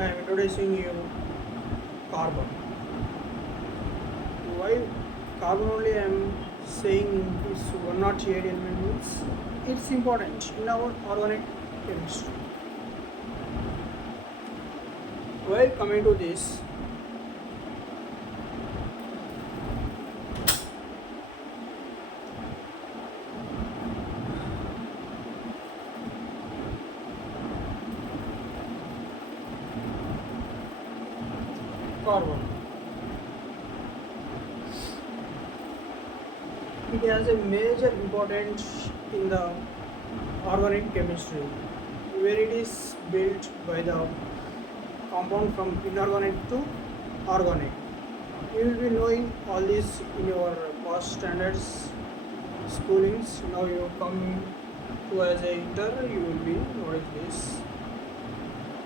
I am introducing you carbon. Why carbon only I am saying is one not shared element means it's important in our organic chemistry. While coming to this, carbon, it has a major importance in the organic chemistry where it is built by the compound from inorganic to organic. You will be knowing all this in your past standards schoolings. Now you come to as a inter, you will be knowing this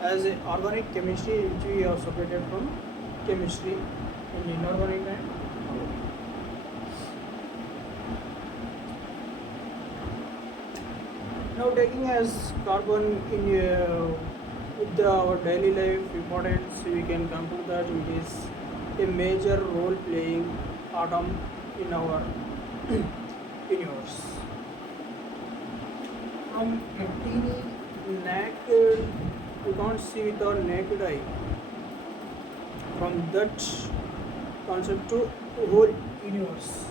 as a organic chemistry which we have separated from chemistry in inorganic and organic. Now taking as carbon in with our daily life importance, we can conclude that it is a major role playing atom in our universe. From a teeny naked, we can't see with our naked eye. From that concept to whole universe.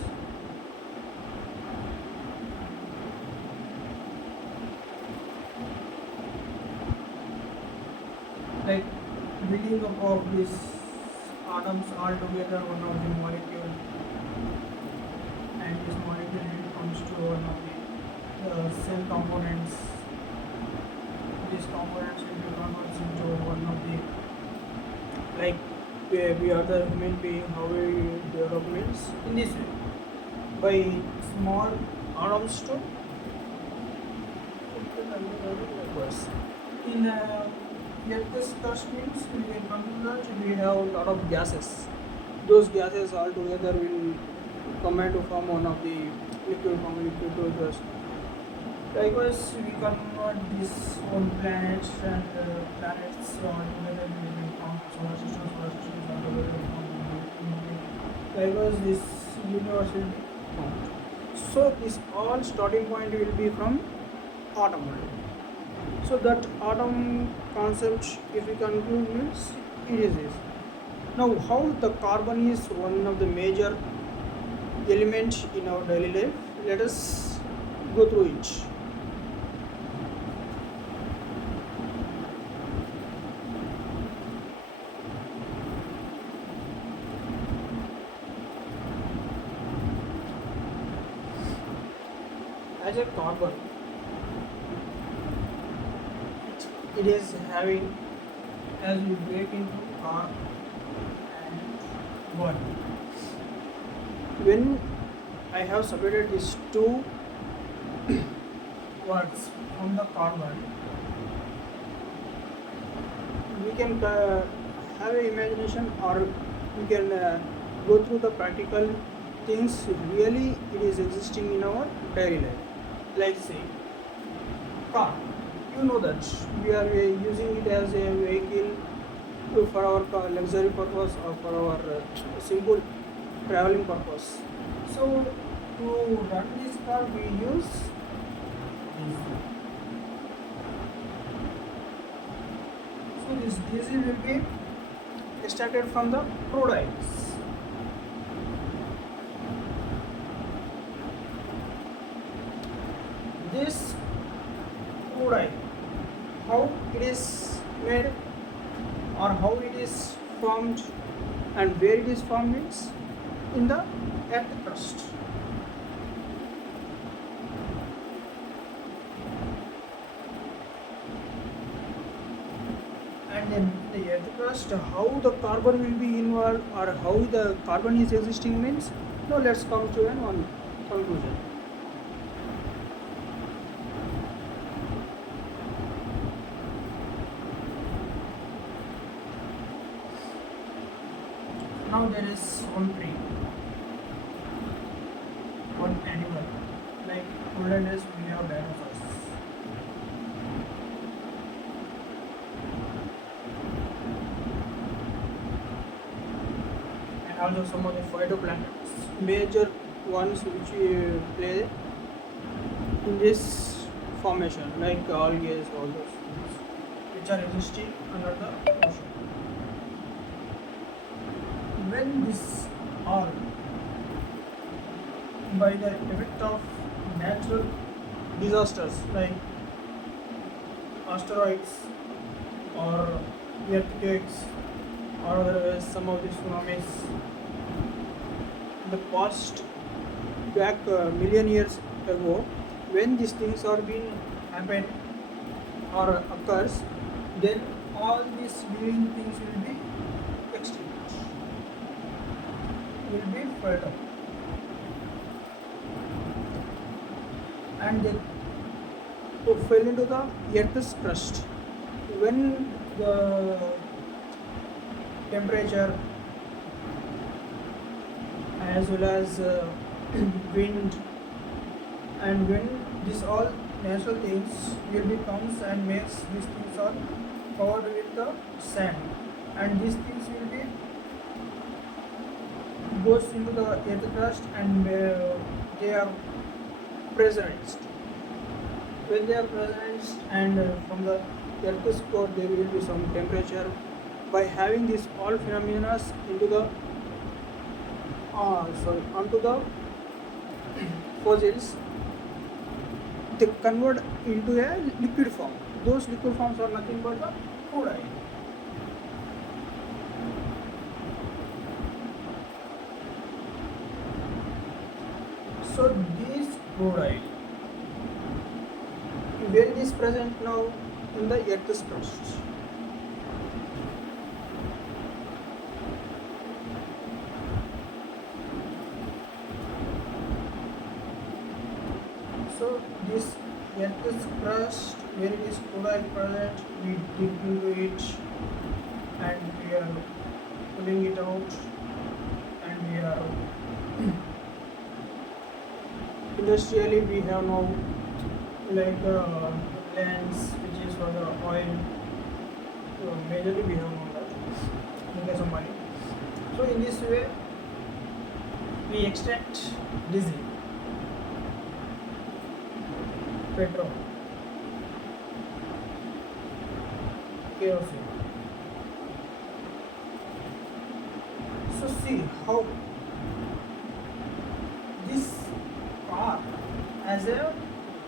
Like building up of these atoms all together one of the molecule, and this molecule when it comes to one of the cell components. These components will be converted into one of the, like we are the human being, how we develop means in this way by small atoms to in Earth's crust means we can conclude that we have a lot of gases. Those gases all together will combine to form one of the liquid form, liquid to gas. Likewise, we convert these on planets and planets all together will form solar systems all together will form. Likewise, this universe will be formed. So this all starting point will be from atom only. So that atom concept, if we conclude, means it is this. Now, how the carbon is one of the major element in our daily life? Let us go through it. As a carbon, it is having, as we break into car and one. When I have separated these two words from the carbon, we can have an imagination, or we can go through the practical things. Really, it is existing in our daily life. Like say, car. You know that we are using it as a vehicle for our luxury purpose or for our simple traveling purpose. So to run this car we use diesel. So this diesel will be extracted from the crude oils. This crude oil, how it is made or how it is formed and where it is formed means in the earth crust. And in the earth crust, how the carbon will be involved or how the carbon is existing means, now let's come to an one conclusion. Now there is one tree, one animal. Like olden days we have dinosaurs. also some of the phytoplanktons, major ones which play in this formation, like algae, all those things, which are existing under the ocean. When this all by the effect of natural disasters like asteroids or earthquakes or otherwise some of the tsunamis in the past back million years ago, when these things are being happen or occurs, then all these living things will be extinct, will be filled up, and they fell into the earth's crust. When the temperature as well as wind, and when this all natural things will be comes and makes these things are covered with the sand, and these things will be goes into the earth crust, and they are pressurized. When they are pressurized and from the earth's core there will be some temperature. By having this all phenomena into the onto the fossils, they convert into a liquid form. Those liquid forms are nothing but the crude oil. So this crude oil, where it is present now in the earth's crust. So this earth's crust, where it is crude oil present, we dig into it and we are pulling it out, and we are industrially we have now like lands which is for the oil. So majorly we have now that in case of money. So in this way we extract diesel, petrol, kerosene. So see how this car as a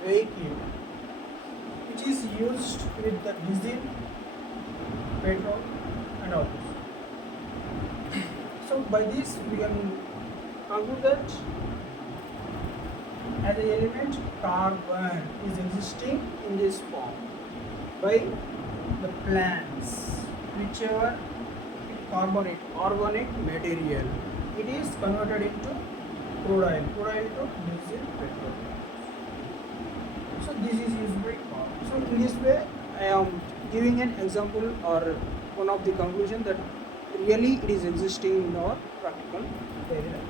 vehicle which is used with the diesel, petrol and all this. So by this we can conclude that as an element carbon is existing in this form by the plants, whichever carbonate organic material, it is converted into crude oil to diesel, petrol. So this is used by car. So in this way I am giving an example or one of the conclusion that really it is existing in our practical daily life.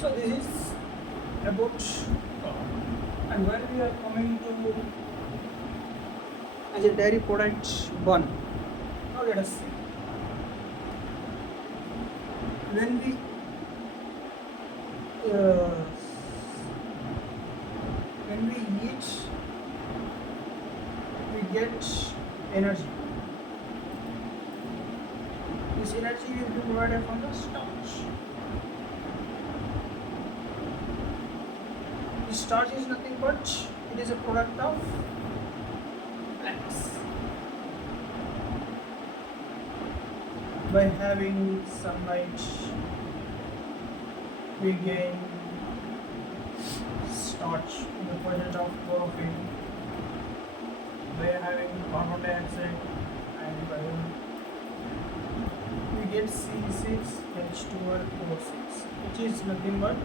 So this is about car, and when we are coming to as a dairy product one. Now let us see. When we eat, we get energy. This energy will be provided from the starch. The starch is nothing but it is a product of plants. By having sunlight, we gain starch in the presence of chlorophyll. By having carbon dioxide and by we get C6H12O6, which is nothing but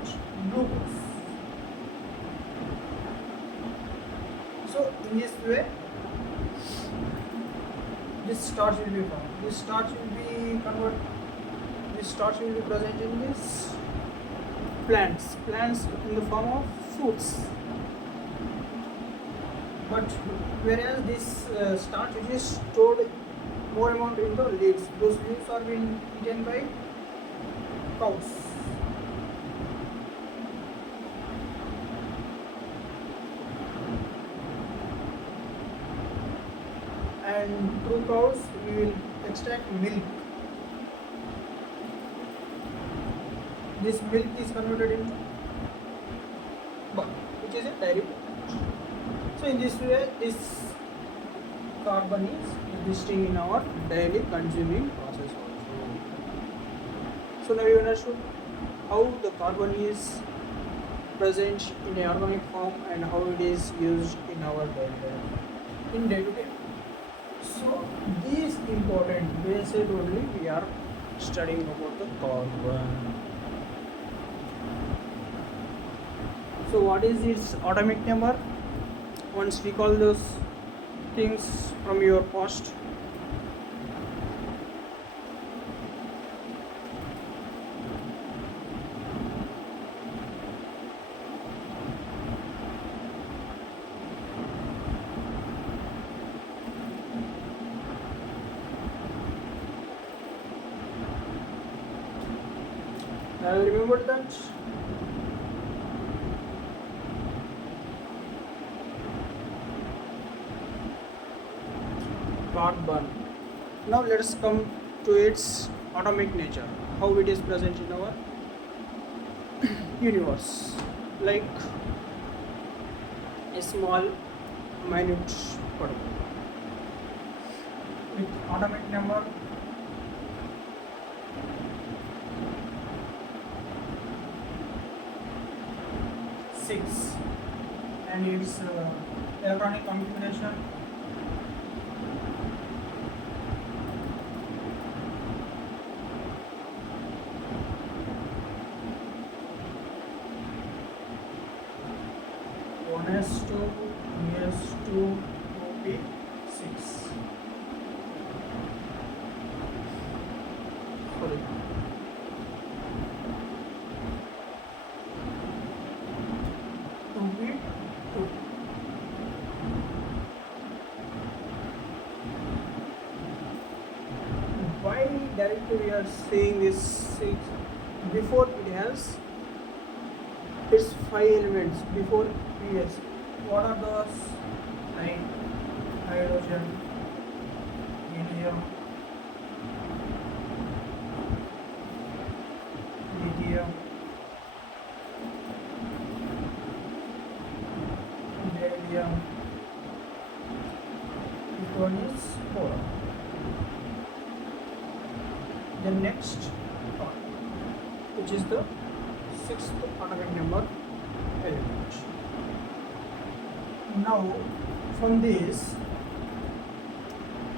glucose. So in this way, this starch will be formed. This starch will be converted. This starch will be present in this plants in the form of fruits. But whereas this starch which is stored more amount in the leaves. Those leaves are being eaten by cows. And through cows we will extract milk. This milk is converted into butter, which is a dairy product. So in this way, this carbon is existing in our daily consuming process also. So now you understood how the carbon is present in a organic form and how it is used in our daily life, in day to day. So these important basic only we are studying about the carbon. So what is its atomic number? Once recall those things from your past. I remember that. Carbon. Now let's come to its atomic nature, how it is present in our universe, like a small minute particle with atomic number 6 and its electronic configuration one s2 s2 op6. Sorry. Why directly we are saying this 6? Before it has its 5 elements before PS. What are those? Like hydrogen, helium, lithium, beryllium. This one is 4. The next part, which is the 6th atomic number element. Now from this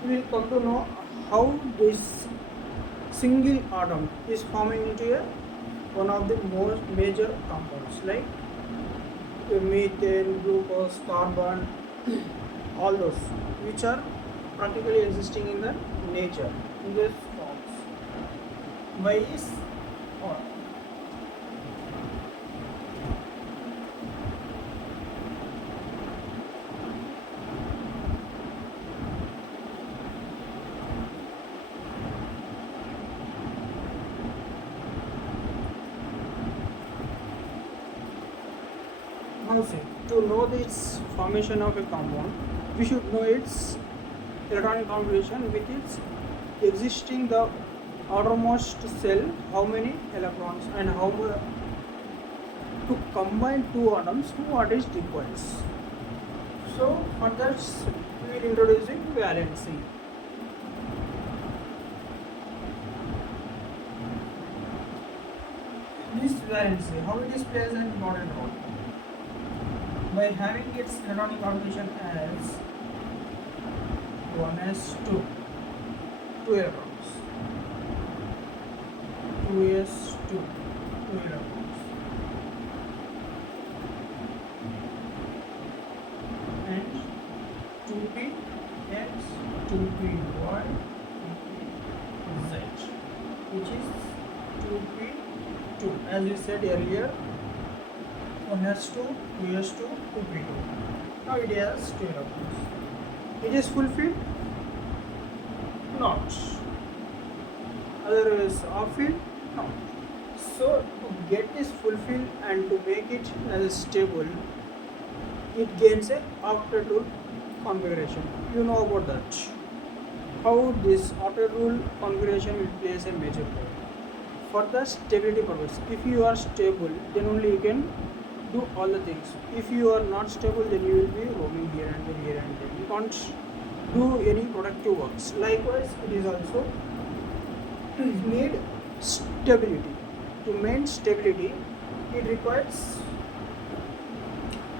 we will come to know how this single atom is forming into a one of the most major compounds, like methane, glucose, carbon, all those which are practically existing in the nature in this forms. Why is or now see, to know this formation of a compound, we should know its electronic configuration with its existing the outermost cell, how many electrons and how to combine two atoms, what is requires. So for that we will introducing valency. This valency, how it is plays an important role by having its electronic configuration as 1s2, 2 electrons, 2s2, 2 electrons, and 2px, 2py, 2pz, which is 2p2. As we said earlier, 1s2, 2s2, 2p2. Now it has 2 electrons. It is fulfilled. Not. Other is half filled? No. So to get this fulfilled and to make it as stable, it gains a outer rule configuration. You know about that. How this outer rule configuration will plays a major role. For the stability purpose, if you are stable, then only you can do all the things. If you are not stable, then you will be roaming here and there, here and there. You can't do any productive works. Likewise, it is also need stability. To maintain stability, it requires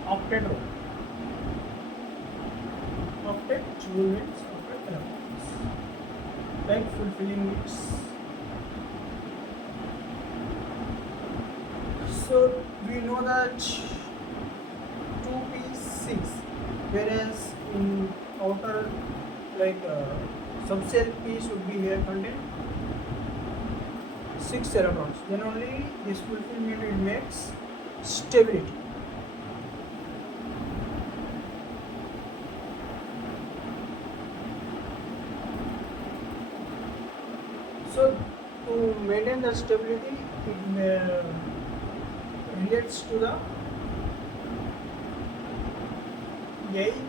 octet rule. Octet rule means octet elements. Like fulfilling its. So we know that 2p6, whereas in outer like subcell P should be here contain 6 electrons. Then only this fulfillment will makes stability. So to maintain the stability, it relates to the eighth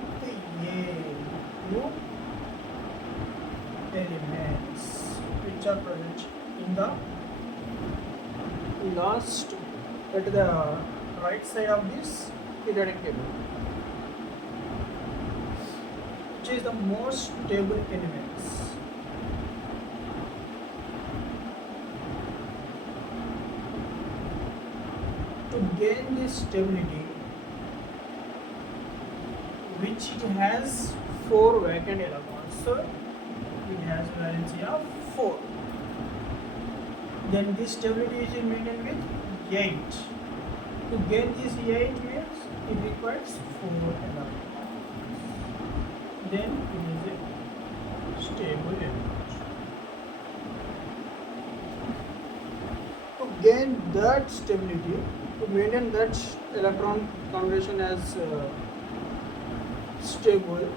group elements which are present in the last at the right side of this periodic table, which is the most stable elements. To gain this stability, which it has 4 vacant electrons, so it has valency of 4. Then this stability is maintained with 8. To gain this 8 means it requires 4 electrons. Then it is a stable element. To gain that stability, to maintain that electron configuration as stable,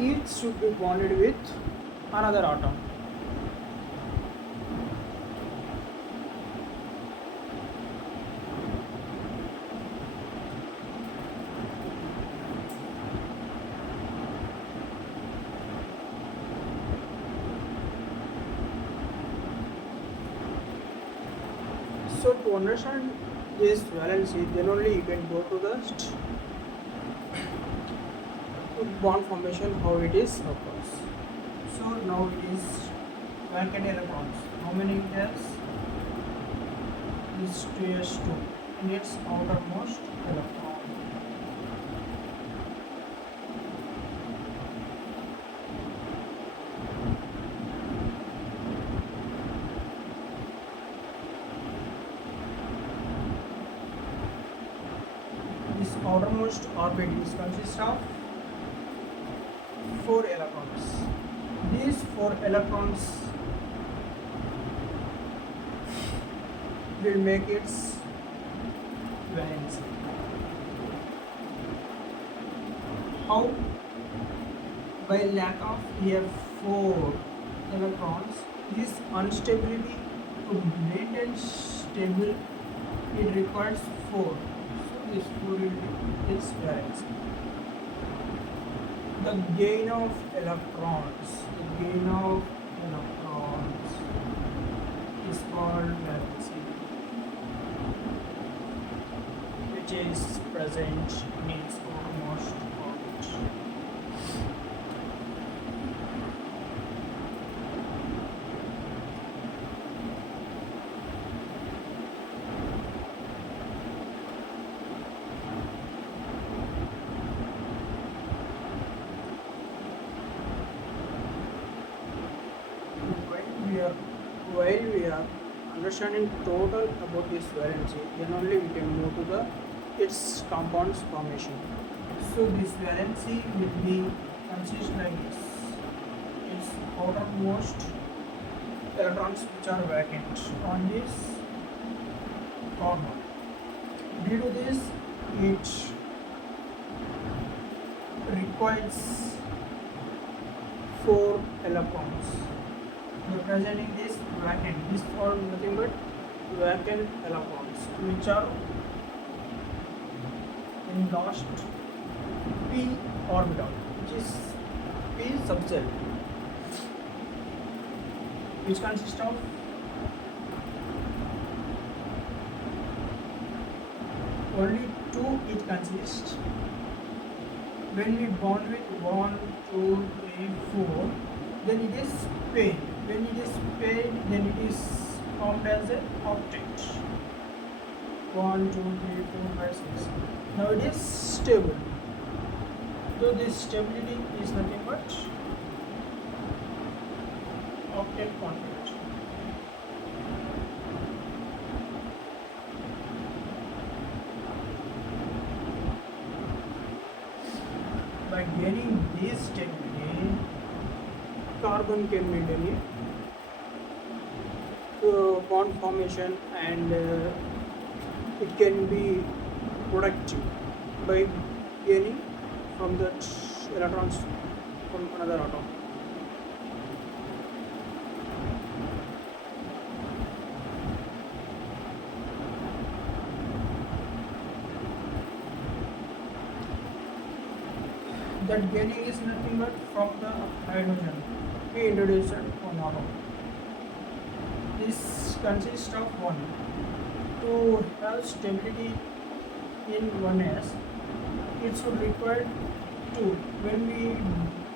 each should be bonded with another atom. So to understand this valency, then only you can go to the bond formation, how it is occurs. So now it is vacant electrons. How many it has? This 2s2 in its outermost electron. This outermost orbit is consists of 4 electrons. These 4 electrons will make its valency. How? By lack of here 4 electrons, this instability to maintain stable, it requires 4. So this 4 will be its valency. The gain of electrons is called valency, which is present in its outermost orbit. While we are understanding total about this valency, then only we can move to the its compounds formation. So this valency will be consist like this. Its outermost electrons which are vacant on this corner. Due to this, it requires 4 electrons. representing this vacant. This for nothing but vacant electrons, which are in last p orbital, which is p subshell, which consists of only two. It consists when we bond with 1, 2, 3, 4, then it is paid. When it is paid, then it is formed as an octet. 1, 2, 3, 4, 5, 6. Now it is stable. So this stability is nothing but octet configuration. By gaining this stability, carbon can maintain a bond formation, and it can be productive by gaining from the electrons from another atom. That gaining is nothing but from the hydrogen we introduced on atom. This consists of one. To have stability in 1s, it should require 2. When we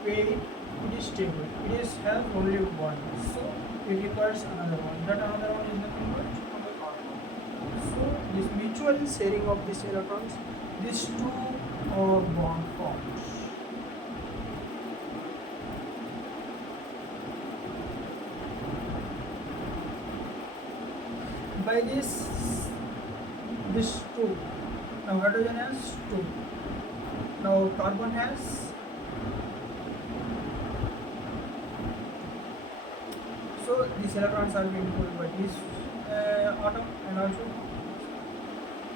weigh it is stable. It is has only 1, so it requires another one. That another one is nothing but from the carbon. So this mutual sharing of these electrons, these two are bond formed. By this 2. Now hydrogen has 2. Now carbon has, so these electrons are being pulled by this atom, and also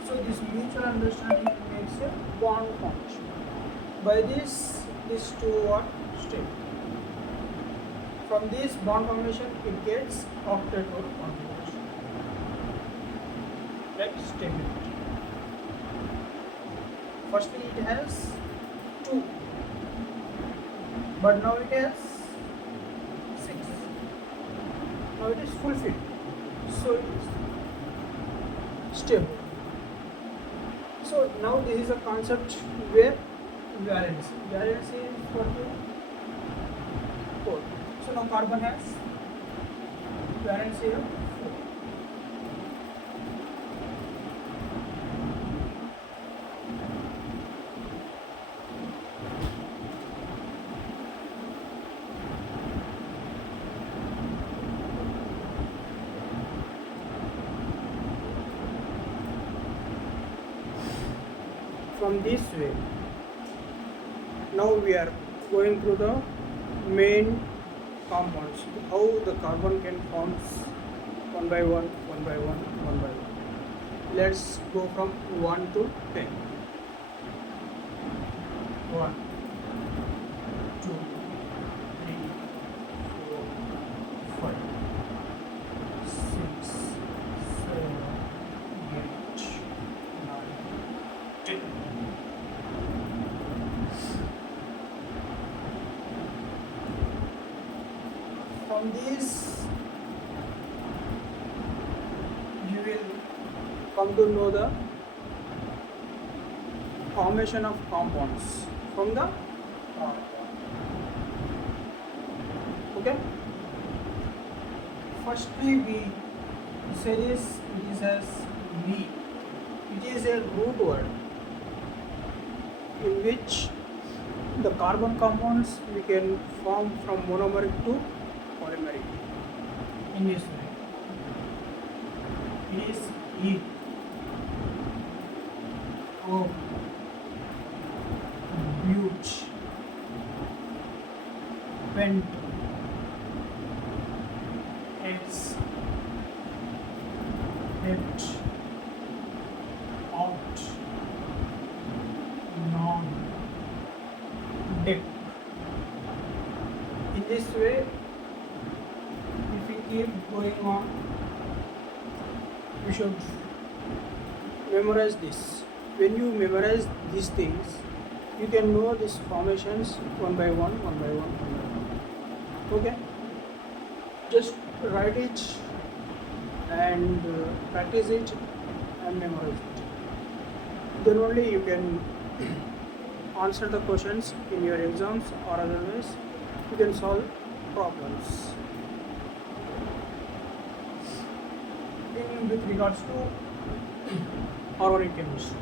so this mutual understanding makes a bond formation. By this, these two are stable. From this bond formation, it gets octet or configuration. Like stability. Firstly, it has 2, but now it has 6. Now it is fulfilled, so it is stable. So now this is a concept where valency is equal to 4. So now carbon has valency of 4. From this way, now we are going through the main compounds, how the carbon can form one by one, one by one, one by one. Let's go from 1 to 10. 1, 2, 3, 4, 5, 6, 7, 8, 9, 10. From this, you will come to know the formation of compounds from the carbon. Okay. Firstly, we say this. It is as V. It is a root word in which the carbon compounds we can form from monomeric to polymeric in this way. It is E, O, But, Pent, X, Hept, Oct, Non, Dec. In this way, keep going on. We should memorize this. When you memorize these things, you can know these formations one by one, one by one, one by one. Okay? Just write it and practice it and memorize it. Then only you can answer the questions in your exams, or otherwise you can solve problems. In with regards to organic chemistry,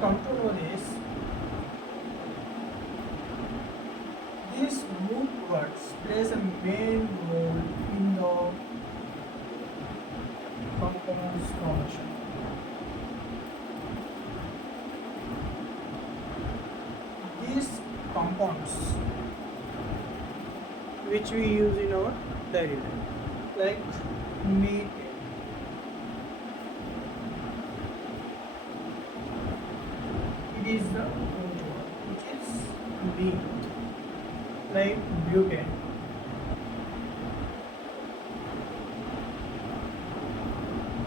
come to know this, these root words plays a main role in the compounds formation. These compounds which we use in our daily life, like methane, it is the root word which is meat, like butane,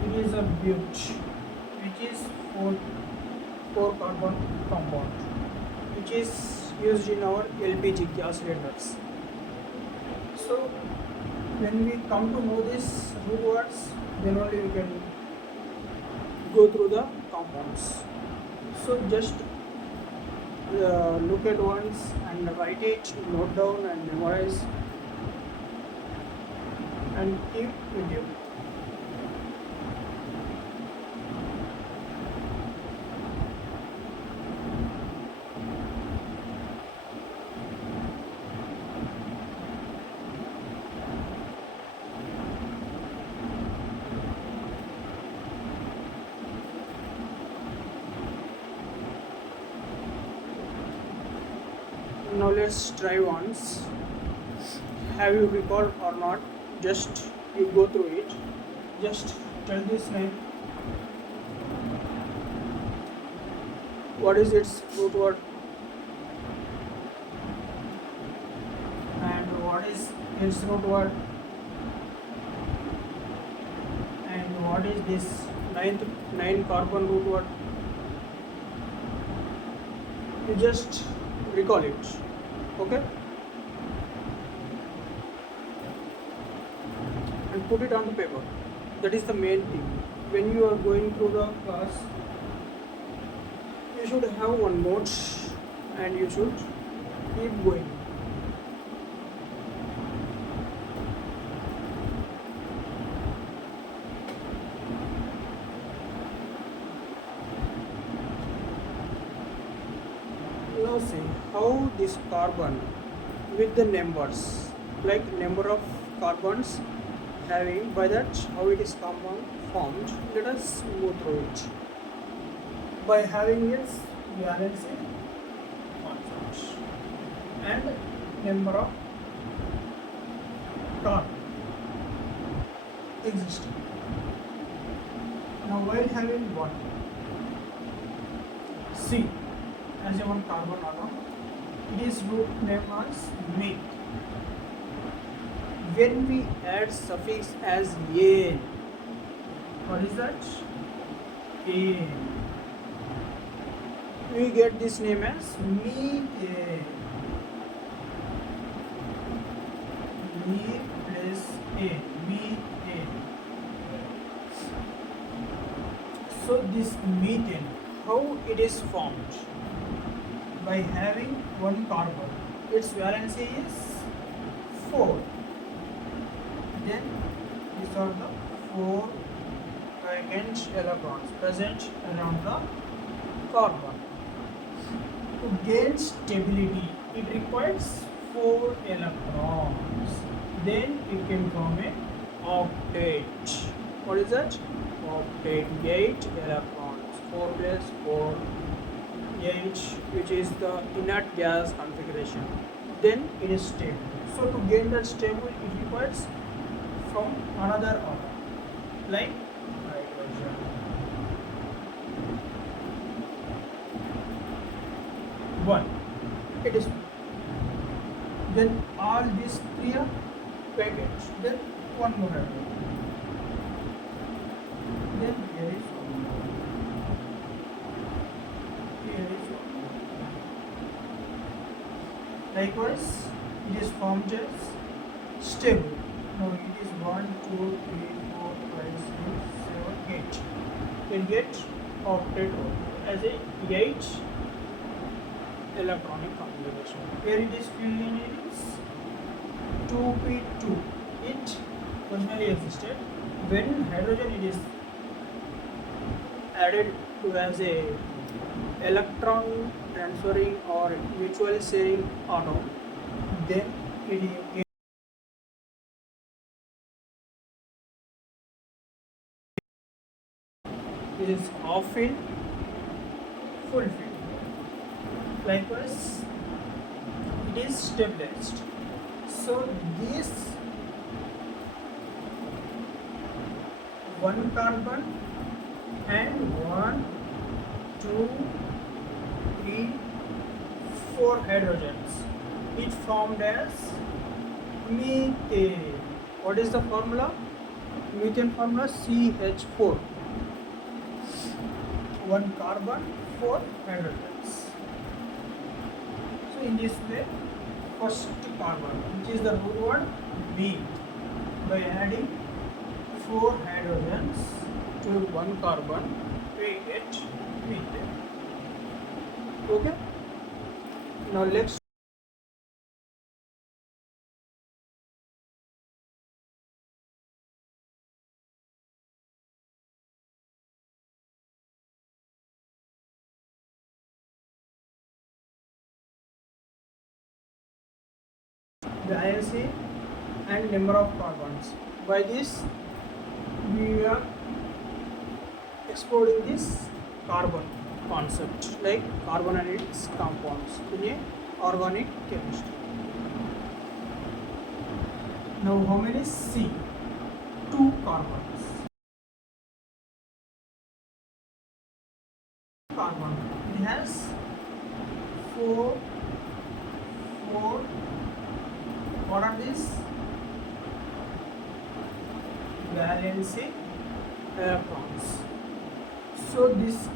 it is a but, which is four carbon compound, which is used in our LPG gas cylinders. So when we come to know these root words, then only we can go through the compounds. So just look at once and write it, note down and memorize, and keep with you. Now let's try once. Have you recalled or not? Just you go through it. Just tell this name. What is its root word? And what is its root word? And what is this nine carbon root word? You just recall it. Okay? And put it on the paper. That is the main thing. When you are going through the class, you should have one note and you should keep going. Now see how this carbon with the numbers, like number of carbons having, by that how it is compound formed. Let us move through it. By having its valency constant and number of carbon existing. Now while having one C as a one carbon atom, it is root name as meth. When we add suffix as "ane," what is that? "ane," we get this name as methane. Me plus a, methane. So this methane, how it is formed? By having one carbon, its valency is 4. Then these are the 4 vacant electrons present around the carbon. To gain stability, it requires 4 electrons. Then it can form a octet. What is that? Octet. 8 electrons. 4 plus 4, 8, which is the inert gas configuration. Then it is stable. So to gain that stable, it requires from another atom, like hydrogen. One. It is Then all these three are packets. Then one more hydrogen. Then here is one more. Here is one more. Likewise, it is formed as stable. Now it is 1, 2, 3, 4, 5, 6, 7, 8. It gets opted as a 8 electronic configuration. Here it is filled in, it is 2p2. It originally existed. When hydrogen it is added to as a electron transferring or mutual sharing atom, then it is half filled, full filled. Likewise, it is stabilized. So this one carbon and 1, 2, 3, 4 hydrogens, it formed as methane. What is the formula? Methane formula CH4. One carbon, 4 hydrogens. So in this way, first carbon, which is the root word B, by adding 4 hydrogens to one carbon, we get methane. Okay. Now let's the IC and number of carbons. By this, we are exploring this carbon concept, like carbon and its compounds in a organic chemistry. Now, how many C? 2 carbons. Carbon. It has 4. What are these? Valency electrons. So this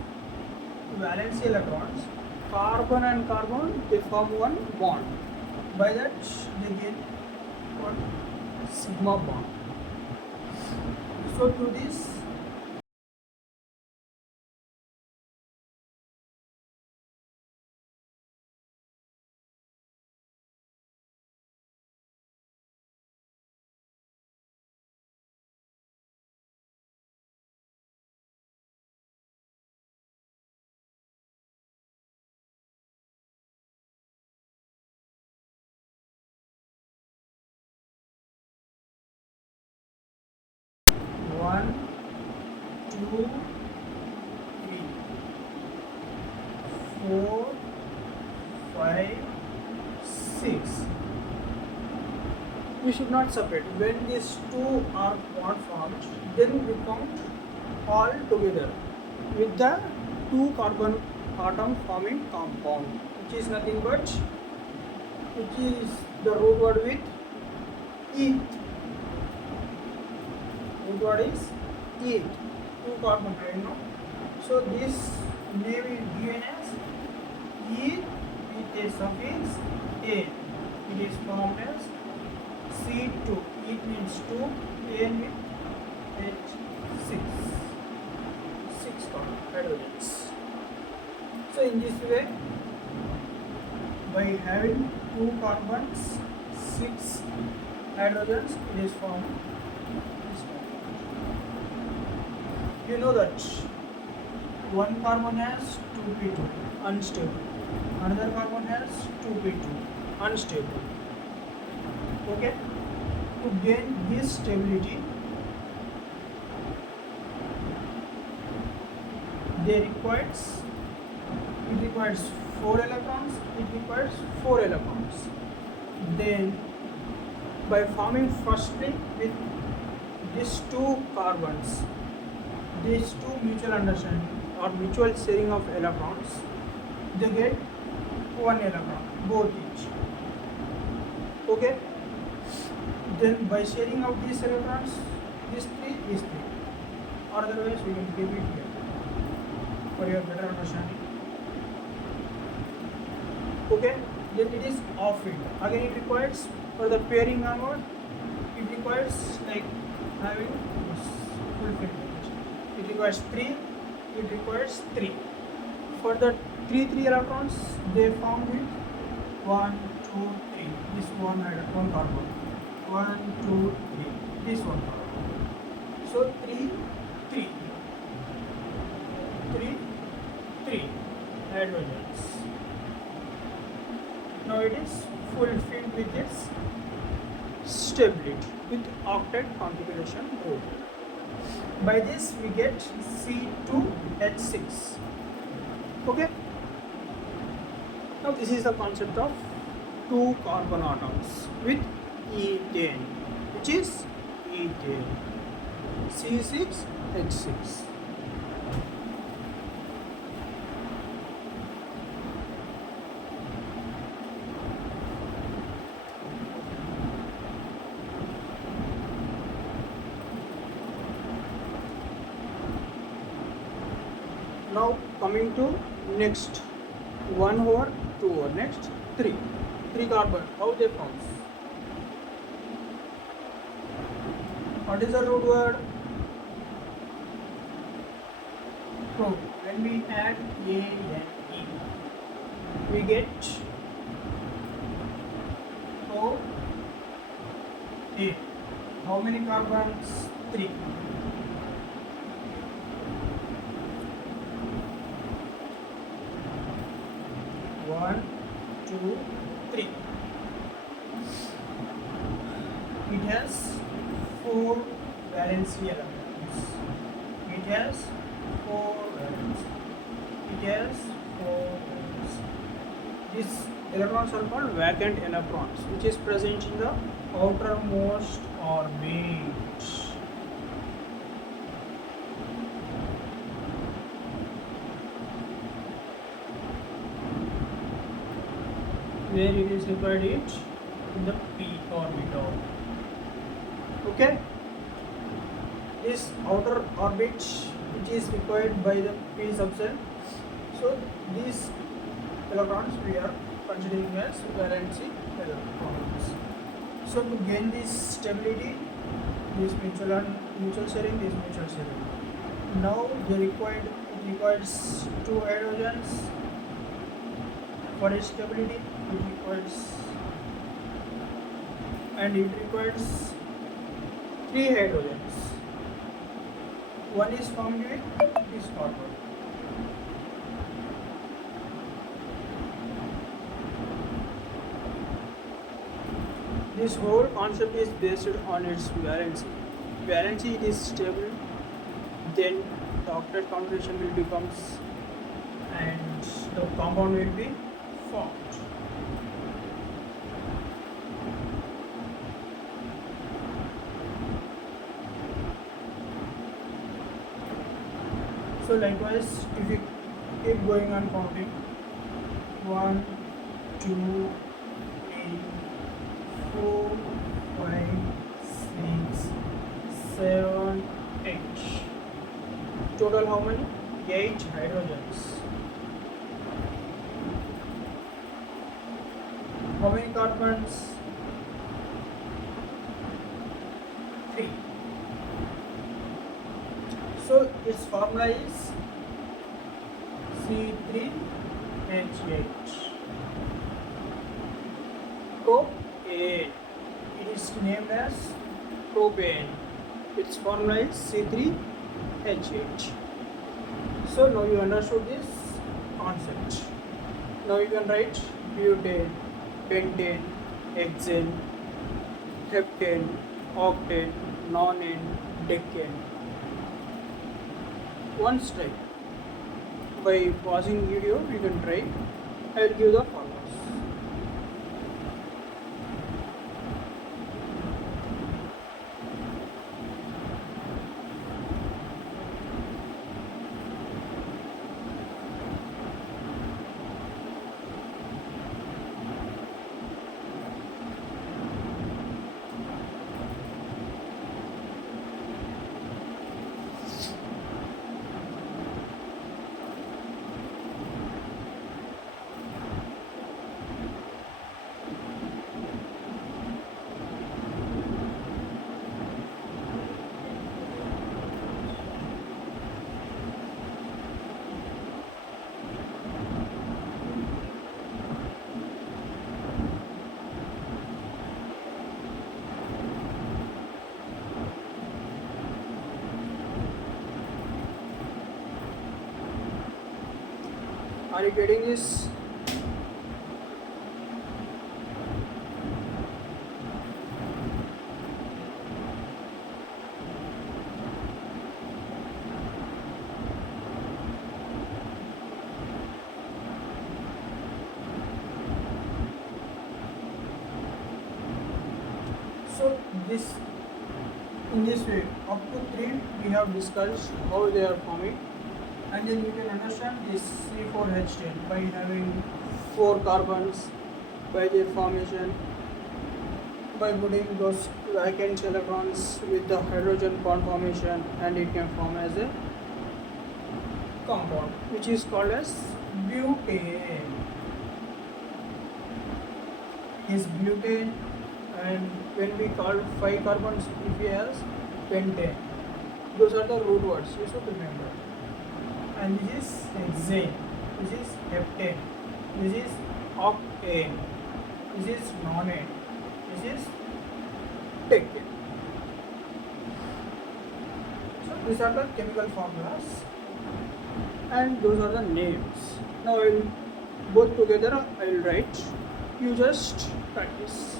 valency electrons, carbon and carbon, they form one bond. By that they get what? Sigma bond. So to this one, 2, 3, 4, 5, 6. We should not separate. When these two are not formed, then we count all together with the 2 carbon atom forming compound, which is nothing but, which is the root word with eth. Root word is eth. 2 carbon, So this name is given as eth with a suffix a. It is formed as C2. It means 2, N with H6. 6 hydrogens. So in this way, by having 2 carbons, 6 hydrogens, it is formed. You know that one carbon has 2p2, unstable. Another carbon has 2p2, unstable. Okay, to gain this stability, it requires 4 electrons. Then by forming firstly with these 2 carbons, these 2 mutual understanding or mutual sharing of electrons, they get 1 electron, both each. Okay. Then by sharing out these electrons, these three. Otherwise, we can keep it here for your better understanding. Okay. Then it is off field. Again, it requires for the pairing onward. It requires like having this full field. It requires three. It requires three. For the three electrons, they form with 1, 2, 3. This one carbon. 1, 2, 3. This one carbon. So 3, 3, 3, 3 hydrogens. Now it is fulfilled with its stability with octet configuration rule. By this we get C2H6. Okay. Now this is the concept of two carbon atoms with ethane, which is ethane. C6H6. Now coming to next 1 over 2 over next 3 carbon, how they form? What is the root word? Root. When we add A and E, we get A. How many carbons? 3. One, two, three. It has 4 valency electrons. It has 4 valence. It has 4 valence. These electrons are called vacant electrons, which is present in the outermost orbit. Where it is required it in the p orbital. Okay. This outer orbit which is required by the p subcell. So these electrons we are considering as valency electrons. So to gain this stability, this mutual sharing, this mutual sharing. Now it requires 2 hydrogens for its stability. It requires 3 hydrogens. One is formed with this carbon. This whole concept is based on its valency. Valency it is stable, then the octet configuration will becomes and the compound will be formed. So likewise, if we keep going on counting, 1, 2, 3, 4, 5, 6, 7, 8. Total how many? 8 hydrogens. How many carbons? 3. So its formula is C3H8. Propane. It is named as propane. Its formula is C3H8. So now you understood this concept. Now you can write butane, pentane, hexane, heptane, octane, nonane, decane. Once try. By pausing video, you can try. I will give the formulas. Are you getting this? So this in this way, up to three we have discussed how they are forming, and then you can understand this C4H10 by having four carbons by their formation, by putting those vacant electrons with the hydrogen bond formation, and it can form as a compound which is called as butane. Is butane, and when we call five carbons if we have pentane, those are the root words you should remember. And this is hexane, this is heptane, this is octane, this is nonane, this is decane. So these are the chemical formulas and those are the names. Now I will both together I will write, you just practice.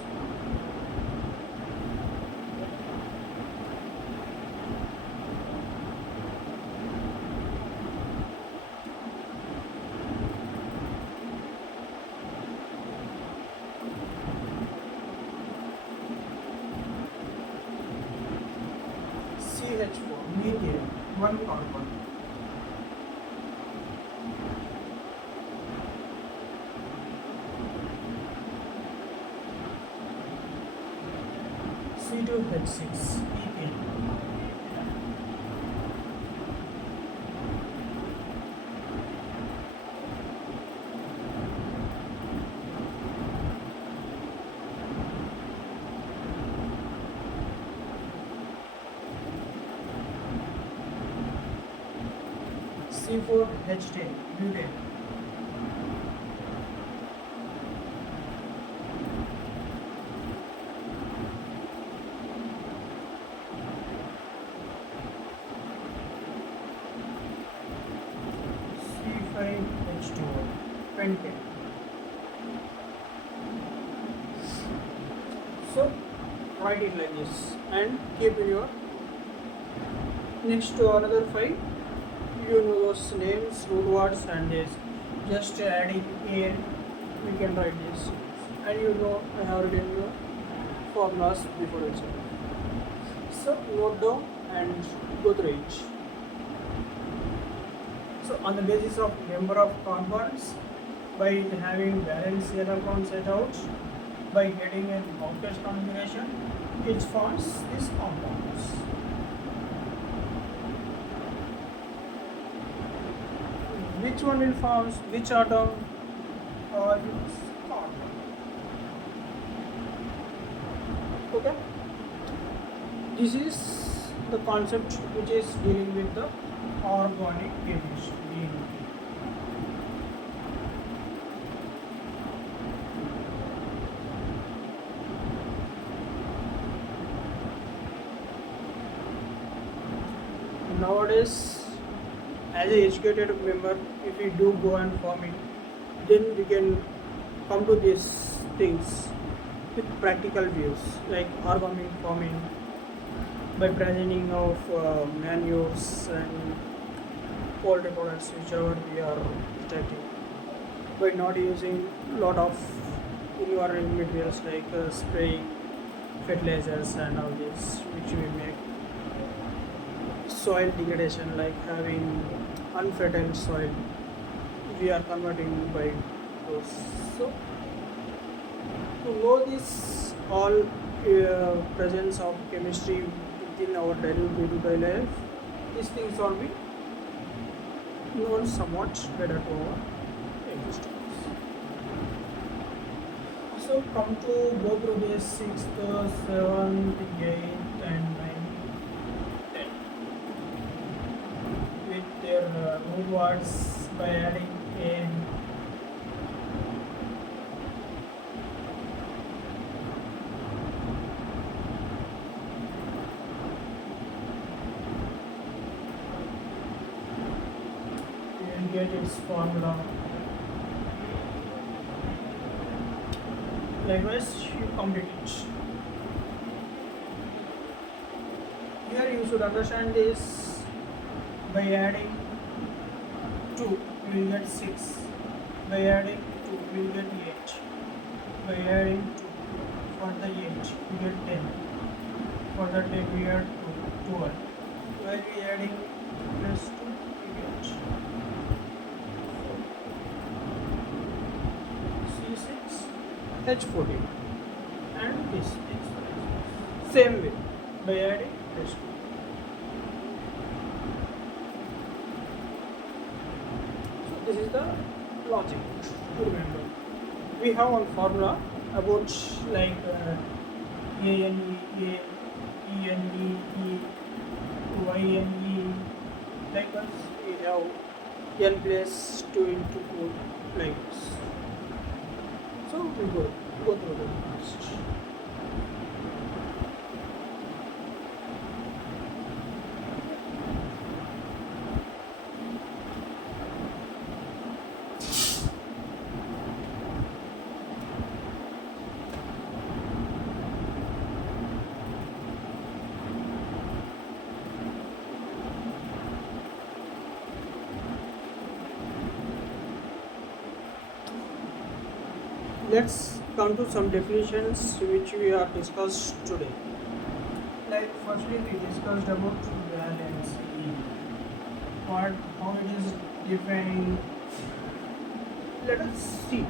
CH4 methane, one carbon. C2H6 ethane. C4H10 butane. C5H2O pentane. So write it like this and keep in your next to another five. You know those names, root words, and this. Just adding in, we can write this. And you know I have written the formulas before itself. So note down and go through each. So on the basis of number of compounds, by having valence electron set out, by getting an octet combination, it forms these compounds. Which one will form which atom or its carbon? Okay. This is the concept which is dealing with the organic chemistry. Nowadays, as an educated member, if we do go and farming, then we can come to these things with practical views like organic farming by presenting of manures and poultry products whichever we are starting, by not using lot of environmental materials like spraying fertilizers and all this which we make soil degradation like having unfertile soil we are converting by those. So to know this all presence of chemistry within our daily life, these things are be known somewhat better to our existence. So come to go through this 6th, 7th, 8th and 9th, 10th with their root words by adding in. You will get its formula likewise you complete it. Here you should understand this by adding 2 you will get 6, by adding 2 you will get 8, by adding 2 for the 8 you get 10, for the 10 we add 2 12, while we adding plus 2 we get C6 H14 and this is same way by adding plus 2. This is the logic to remember. We have one formula about like A N E A E N E E Y N E. Like us, we have n plus 2 into 4 like this. So we go through the first. Let's come to some definitions which we are discussed today. Like firstly we discussed about valence, what how it is defined. Let us see.